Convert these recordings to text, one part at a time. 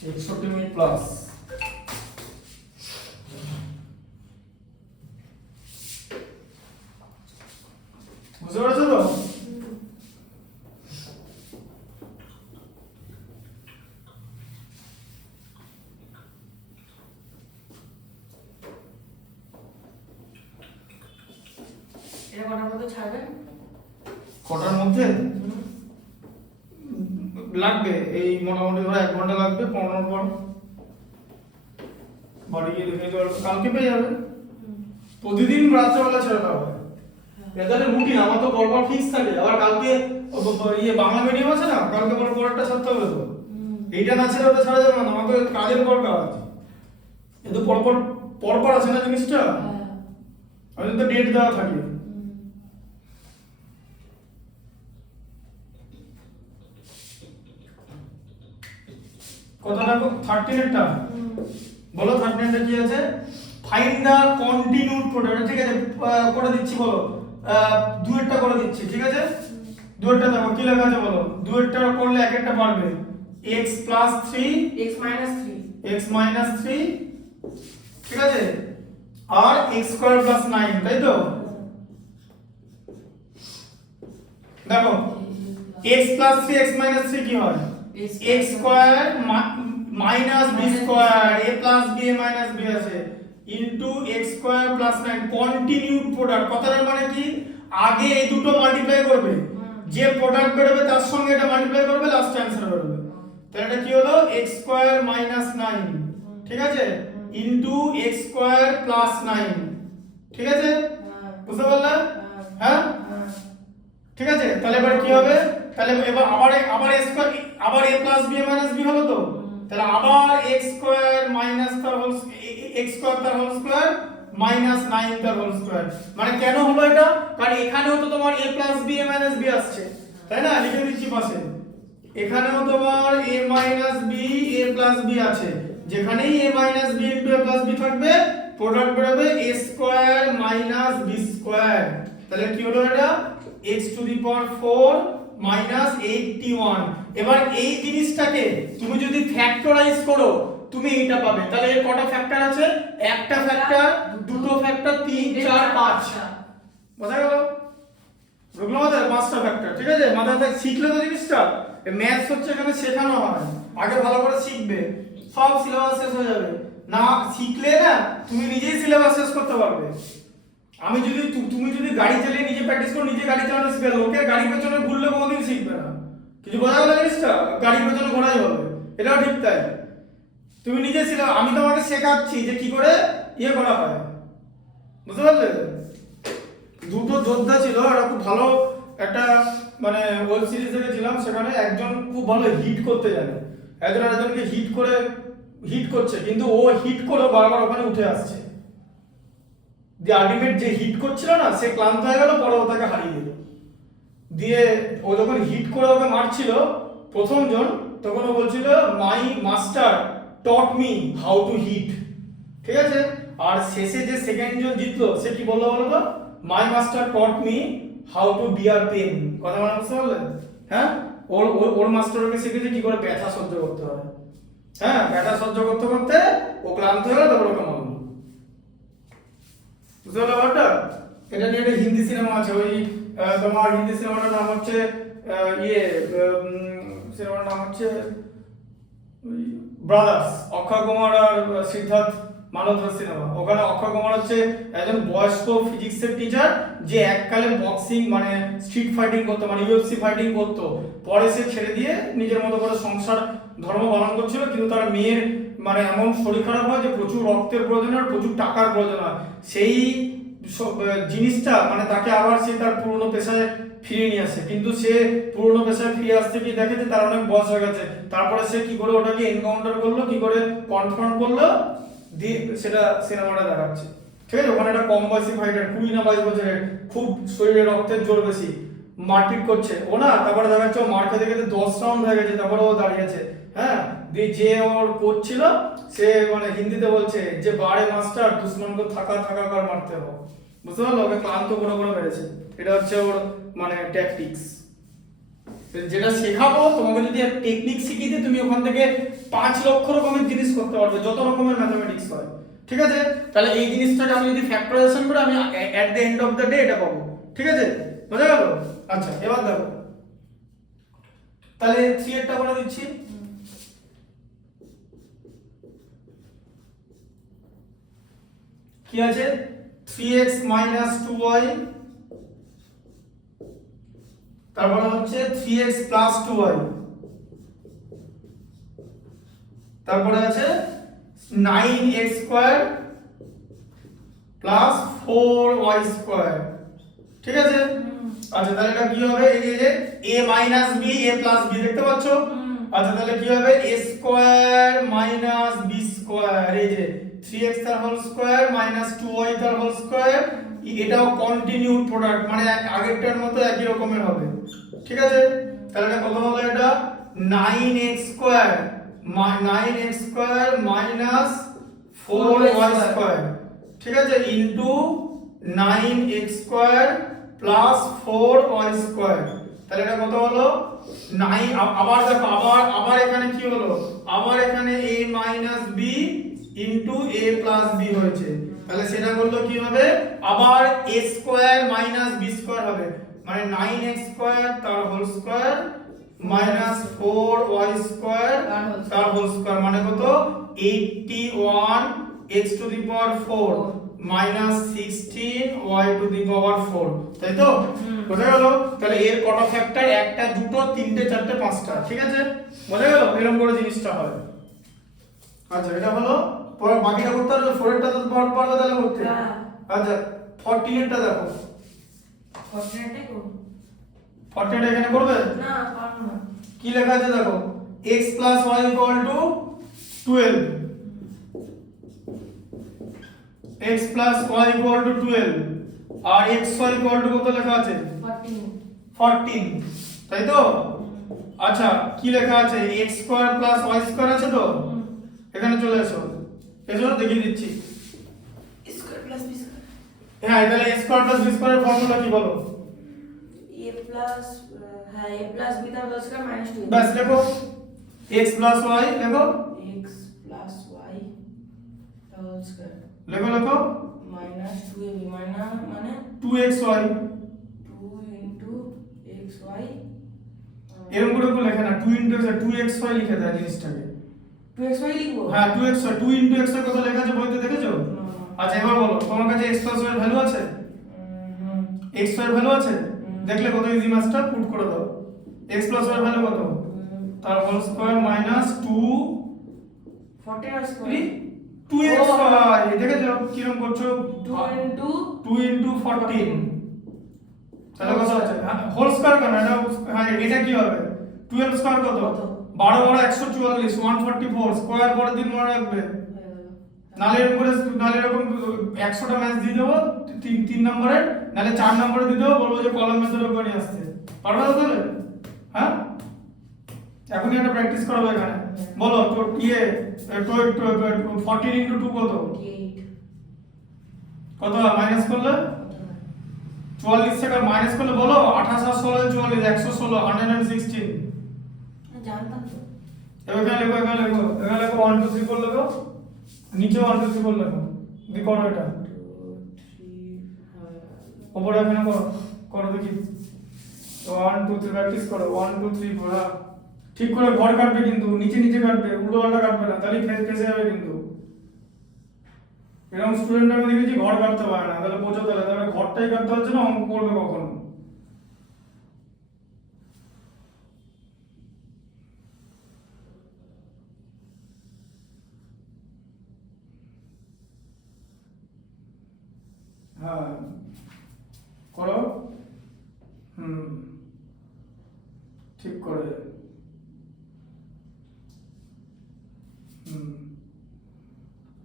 61 minute plus. বুঝতে পারছো তো? এটা কটার মধ্যে ছাড়বেন? কটার মধ্যে লাগবে? এই মোটামুটি ধরো 1 ঘন্টা লাগবে, 15 পর বাড়ি গিয়ে দেখে নিতে পারবে, কালকে পেয়ে যাবে। প্রতিদিন রাত্রেবেলা ছেড়ে দেওয়া হয়, এদের রুটিন। আমার তো পরপর ফিক্স থাকে। আবার কালকে বাংলা মিডিয়াম আছে না, কালকে পরেরটা ছাড়তে হবে তো, এইটা না ছেড়ে ওটা ছাড়া যাবে না। আমার তো কাজের পর কাজ, এ তো পরপর আছে না জিনিসটা, আমি তো ডেট দেওয়া থাকে। কথাটা 13 এরটা বলো, 13 এরটা কি আছে? Find the continued product. ঠিক আছে, করে দিচ্ছি, বলো। দুয়েরটা করে দিচ্ছি, ঠিক আছে? দুয়েরটা দেখো কি লেখা আছে বলো। দুয়েরটা করলে এক একটা পারবে। x + 3 x - 3 x - 3, ঠিক আছে, আর x² + 9, তাই তো? দেখো x + 3 x - 3 কি হয়? x² - b², a + b a - b আছে ইনটু x² + 9 কন্টিনিউড প্রোডাক্ট। কথাটার মানে কি? আগে এই দুটো মাল্টিপ্লাই করবে, যে প্রোডাক্ট বেরোবে তার সঙ্গে এটা মাল্টিপ্লাই করবে, লাস্ট অ্যানসার বেরোবে। তাহলে এটা কি হলো? x² - 9, ঠিক আছে, ইনটু x² + 9, ঠিক আছে? বুঝতে পারলে? হ্যাঁ, ঠিক আছে। তাহলে এবার কি হবে? তাহলে এবার আবার আবার a + b a - b হলো তো। তাহলে আবার x² তার হোল -9 তার হোল স্কয়ার। মানে কেন হলো এটা? কারণ এখানেও তো তোমার a + b a - b আসছে, তাই না? লিখে দিচ্ছি পাশে, এখানেও তোমার a - b a + b আছে। যেখানেই a - b * a + b থাকবে, প্রোডাক্ট বেরোবে a² - b²। তাহলে কি হলো এটা? x⁴ - 81। এবার এই জিনিসটাকে তুমি যদি ফ্যাক্টরাইজ করো, তুমি এইটা পাবে। তাহলে এর কটা ফ্যাক্টর আছে? একটা ফ্যাক্টর, দুটো ফ্যাক্টর, 3 4 5, বোঝা গেল? রুগলো মাথায় 5টা ফ্যাক্টর, ঠিক আছে? মাথায় থাক, শিখলে তো জিনিসটা। ম্যাথস হচ্ছে এখানে শেখানো হয়, আগে ভালো করে শিখবে, সব সিলেবাস শেষ হয়ে যাবে। না শিখলে না তুমি নিজেই সিলেবাস শেষ করতে পারবে। তুমি যদি গাড়ি চালিয়ে নিজে প্র্যাকটিস করো, নিজে গাড়ি চালানো শিখবে, লোকের গাড়ির পেছনে ঘুরলে কোনোদিন শিখবে না। কিছু বোঝা গেল জিনিসটা? গাড়ির পেছনে ঘোরাই হবে, এটাও ঠিক তাই। তুমি নিজে আমি তোমাকে শেখাচ্ছি যে কি করে ইয়ে করা হয়, বুঝতে পারলে? দুটো যোদ্ধা ছিল, ওরা খুব ভালো একটা মানে ওয়েব সিরিজ দেখেছিলাম, সেখানে একজন খুব ভালো হিট করতে জানে, একজন আরেকজনকে হিট করছে, কিন্তু ও হিট করে বারবার ওখানে উঠে আসছে। দিয়ে আলটিমেট যে হিট করছিল না, সে ক্লান্ত হয়ে গেল, পরে ও তাকে হারিয়ে দিল। দিয়ে ও যখন হিট করে ওকে মারছিল প্রথম জন, তখন ও বলছিল my master taught me how to hit, ঠিক আছে? আর শেষে যে সেকেন্ড জন জিতলো, সে কি বললো বলো তো? My master taught me how to bear pain. কথা মানে বুঝতে পারলেন? হ্যাঁ, ওর মাস্টার ওকে শিখেছে কি করে ব্যথা সহ্য করতে হয়। হ্যাঁ, ব্যথা সহ্য করতে করতে ও ক্লান্ত হয়ে গেল, তারপর ওকে মারলো। বুঝতে পারলে ব্যাপারটা? এটা নিয়ে একটা হিন্দি সিনেমা আছে, ওই তোমার হিন্দি সিনেমাটার নাম হচ্ছে সিনেমার নাম হচ্ছে ব্রাদার্স, অক্ষয় কুমার আর সিদ্ধার্থ মালহোত্রার সিনেমা। ওখানে অক্ষয় কুমার হচ্ছে একজন বয়স্ক ফিজিক্সের টিচার, যে এককালে বক্সিং মানে স্ট্রিট ফাইটিং করতো, মানে UFC ফাইটিং করতো। পরে সে ছেড়ে দিয়ে নিজের মতো করে সংসার ধর্ম পালন করছিল, কিন্তু তার মেয়ের মানে এমন শরীর খারাপ হয় যে প্রচুর রক্তের প্রয়োজন হয়, প্রচুর টাকার প্রয়োজন হয়। সেই জিনিসটা মানে তাকে আবার সে তার পুরনো পেশায় ফিরিয়ে নিয়ে আসে, কিন্তু সে পুরনো পেশায় ফিরে আসতে গিয়ে দেখে যে তার অনেক বয়স হয়ে গেছে। তারপরে সে কি করে ওটাকে এনকাউন্টার করলো, কি করে কনফ্রন্ট করলো, দিয়ে সেটা সিনেমাটা দেখাচ্ছে, ঠিক আছে? ওখানে একটা কম বয়সী ফাইটার, 20 না 22 বছরের, খুব শরীরে রক্তের জোর বেশি, মারপিট করছে ও না, তারপরে দেখাচ্ছে ও মার খেতে খেতে 10 রাউন্ড হয়ে গেছে, তারপরে ও দাঁড়িয়েছে। হ্যাঁ, দিয়ে যে ওর কোচ ছিল, সে মানে হিন্দিতে বলছে যে বারে মাস্টার দুশ্মন কো থাকা থাকা কর মারতে হবে। বুঝতে পারলো? ওকে ক্লান্ত করে মেরেছে। এটা হচ্ছে ওর মানে ট্যাকটিক্স। যেটা শেখাবো তোমাকে যদি এক টেকনিক শিখিয়ে দিই, তুমি ওখান থেকে 5 লক্ষ রকমের জিনিস করতে পারবে, যত রকমের ম্যাথমেটিক্স হয়। ঠিক আছে, তাহলে এই জিনিসটাকে আমি যদি ফ্যাক্টরাইজেশন করে আমি at the end of the day এটা পাবো। ঠিক আছে, বোঝা গেল? আচ্ছা, এবার দেখো তাহলে 3 এরটা করে দিচ্ছি। কি আছে? 3x 2y, তারপরে হচ্ছে 3x 2y, তারপরে আছে 9x স্কয়ার 4y স্কয়ার। ঠিক আছে, আচ্ছা তাহলে এটা কি হবে? এই যে a b a b দেখতে পাচ্ছ? আচ্ছা তাহলে কি হবে? a স্কয়ার b স্কয়ার, এই যে 3x তার হোল স্কয়ার 2y তার হোল স্কয়ার, এটাও কন্টিনিউড প্রোডাক্ট, মানে আগেরটার মতো একই রকমের হবে। ঠিক আছে, তাহলে এটা কত হলো? এটা 9x স্কয়ার 4y স্কয়ার, ঠিক আছে, into 9x square 4y square. তাহলে এটা কত হলো? 9। আবার দেখো, আবার এখানে কি হলো? আবার এখানে a b into a b হয়েছে, তাহলে সেটা বললো কি হবে? আবার a স্কয়ার b স্কয়ার হবে, মানে 9x স্কয়ার তার হোল স্কয়ার 4y স্কয়ার তার হোল স্কয়ার, মানে কত? 81x to the power 4 16y to the পাওয়ার 4, তাই তো? বোঝা গেল? তাহলে এর কত ফ্যাক্টর? 1 2 3 4 5টা। ঠিক আছে, বোঝা গেল? এরকম করে জিনিসটা হয়। আচ্ছা এটা হলো, পরে বাকিটা করতে হবে। 4 এরটা তো পারবে তাহলে করতে। আচ্ছা 14 এরটা দেখো। 14 এখানে করবে না, পারবো না। কি লেখা আছে দেখো? x + y = 12, x + y = 12 আর x y কত লেখা আছে? 14, তাই তো? আচ্ছা কি লেখা আছে? x² + y² আছে তো? এখানে চলে এসো, দেখিয়ে দিচ্ছি। স্কয়ার প্লাস বি স্কয়ার, হ্যাঁ, তাহলে a² + b² এর ফর্মুলা কি বলো? a প্লাস হ্যাঁ a প্লাস বি তার হোল স্কয়ার মাইনাস 2। বাস লেখো, x + y লেখো, x প্লাস y তার হোল স্কয়ার লেখো মাইনাস 2ab মানে 2xy। 2 ইনটু xy, এরকম করে তো লেখে না, 2 x 2xy লিখে দেয় জিনিসটাকে। 2xy লিখবো? হ্যাঁ 2xy, 2 xy কত লেখা আছে বইতে দেখেছো? আচ্ছা এবার বলো, তোমার কাছে x + y এর ভ্যালু আছে? x y এর ভ্যালু আছে? দেখলে কত ইজি, মাস্টার পুট করে দাও। x + y এর ভ্যালু কত? তার whole square minus 2 14 square 2xy, দেখেছো কিরকম করছো? 2 ইনটু 14, তাহলে কত আছে? হোল স্কয়ার কেন? হ্যাঁ এটা কি হবে? 12 স্কয়ার কত? 12 12 144, 144 স্কয়ার পরের দিন মনে রাখবে। নালে এরকম 100টা ম্যাচ দিয়ে দেবো 3 নম্বরের, নালে 4 নম্বরে দিয়ে দেবো, বলবো যে কলাম মেথডের উপর নিয়ে আসতে পারবে তো তাহলে? হ্যাঁ, এখনই একটা প্র্যাকটিস করাবো এখানে। বলো তো 14 ইনটু 2 কত? 28 কত মাইনাস করলে? 44 থেকে মাইনাস করলে বলো 28 আর 16 44, 116, 116। জানতাম তো। এখানে লেখো 1 2 3 4 লেখো, নিচে 1 2 3 4 লেখো, দি করো এটা। 2 3 উপরে এখানে করো দেখি। 1 2 3 প্র্যাকটিস করো, 1 2 3 4। ঠিক করে ঘর কাটবে কিন্তু, নিচে কাটবে, উল্টো পাল্টা কাটবে না, তাহলে ফেসে যাবে কিন্তু। এরকম স্টুডেন্ট আমি দেখেছি ঘর কাটতে পারে না, তাহলে বোঝো তাহলে ঘরটাই কাটতে হচ্ছে না, অঙ্ক করবে কখন? হ্যাঁ করো, ঠিক করে,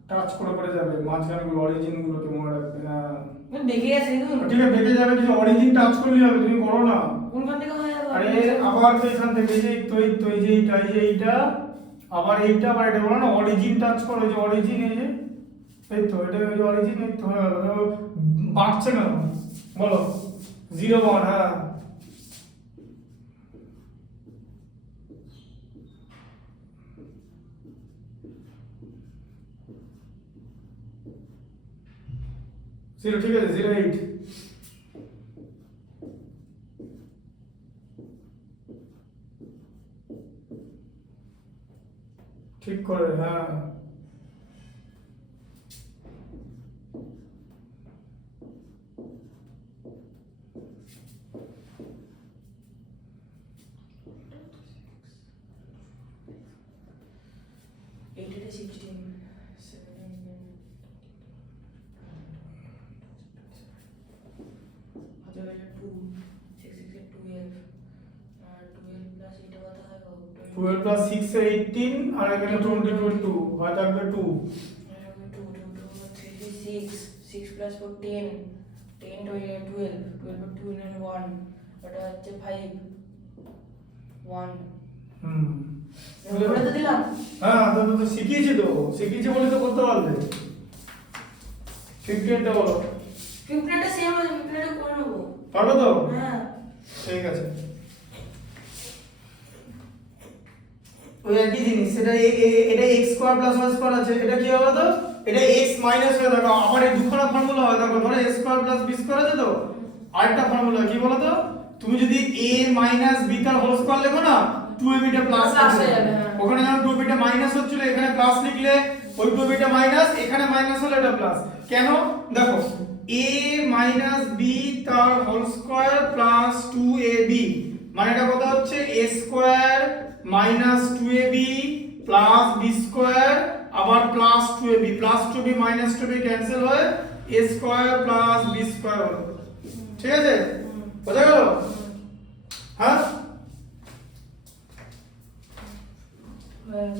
টাচ করে যাবে মাঝখানগুলো, অরিজিনগুলোকে মনে রাখবে। হ্যাঁ দেখে গেছে কিন্তু ঠিক আছে, দেখে যাবে, কিছু অরিজিন টাচ করলে হবে, তুমি করো না। কোনখান থেকে হয় আবার? আরে আবার তো এখান থেকে যে এইটা আবার এইটা, আবার এটা বলো না, অরিজিন টাচ করো, যে অরিজিন, এই তো এটা ওই অরিজিন, এই তো হয়ে গেল। বাড়ছে কেন বলো? 0 1, হ্যাঁ 0 ঠিক আছে 0.8 ঠিক করে হ্যাঁ এইটা 16 12 plus 6 এ 18 আর এখানে 22 হয় থাকবে 2 6 plus 4 10 10 to 12 12 2 and 1 ওটা হচ্ছে 5 1 হুম করে তো দিলাম হ্যাঁ তো শিখিয়েছি বলে তো করতে পারলে 15 টা বলো 15 টা সেম আছে 15 টা করে নেবো পারবে তো হ্যাঁ ঠিক আছে ওই একই জিনিস এটা এটা x square plus y square আছে এটা কি হবে তো এটা x মাইনাস হয়ে দেখো আবার এই দুখানা ফর্মুলা হয় দেখো ধরো a square plus b square আছে তো আরেকটা ফর্মুলা কি বলো তো তুমি যদি a মাইনাস b তার হোল স্কয়ার লেখো না 2ab টা প্লাস হয়ে যাবে হ্যাঁ ওখানে যখন 2ab টা মাইনাস হচ্ছিল এখানে প্লাস লিখলে ওই 2ab টা মাইনাস এখানে মাইনাস হলো এটা প্লাস কেন দেখো a মাইনাস b তার হোল স্কয়ার প্লাস 2ab মানে এটা কত হচ্ছে a square minus 2ab plus b square আবার plus 2ab minus 2ab cancel হয়ে a square plus b square হলো ঠিক আছে বোঝা গেল হ্যাঁ হ্যাঁ